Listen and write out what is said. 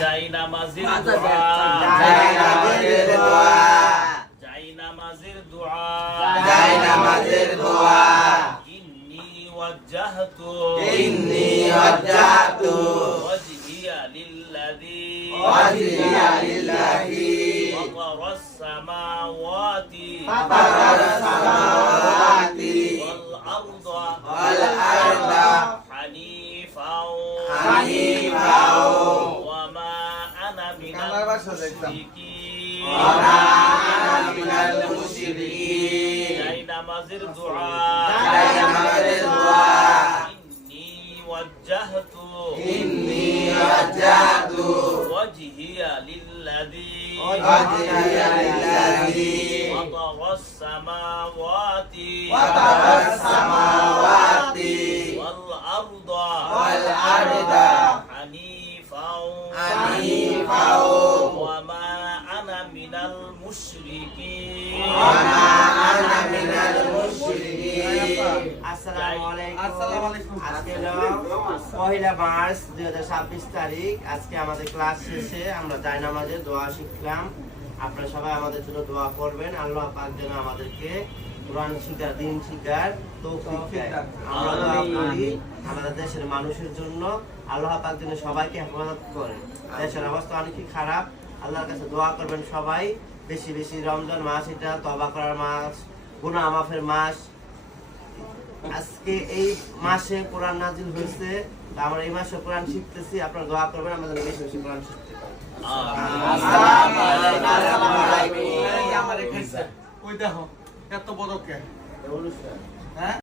যাই নামাজের দোয়া যাই নামাজের দোয়া ইন্নী ওয়াজ্জাহতু ওয়াজহিয়া লিল্লাযী ফাতারাস সামাওয়াতি ওয়াল আরদা হানিফাও ওয়া মা আনা মিনাল মুশরিকিন যাই নামাজের দোয়া ইন্নী ওয়াজ্জাহতু ওয়াজহিয়া লিল্লাযী ফাতারাস সামাওয়াতি ওয়াল আরদা হানিফাও ওয়া মা আনা মিনাল মুশরিকিন আসসালামু আলাইকুম। আজকে হলো 1 মার্চ 2026 তারিখ। আজকে আমাদের ক্লাস শেষে আমরা জায়নামাজের দোয়া শিখলাম। আপনারা সবাই আমাদের জন্য দোয়া করবেন। আল্লাহ পাক যেন আমাদেরকে কোরআন শিখার, দিন শিখার তৌফিক দেয়। আমরা দোয়া করি আমাদের দেশের মানুষের জন্য, আল্লাহ পাক যেন সবাইকে হেফাজত করে। দেশের অবস্থা অনেকই খারাপ, আল্লাহর কাছে দোয়া করবেন সবাই। বেশি বেশি রমজান মাস, এটা তওবা করার মাস, গুনাহ মাফের মাস। আজকে এই মাসে কোরআন নাজিল হয়েছে, আমরা এই মাসে কোরআন শিখতেছি। আপনারা দোয়া করবেন আমাদের বেশি বেশি কোরআন শিখতে পারি। ওই দেখো এত বড় কে? অনুষ্ঠান। হ্যাঁ।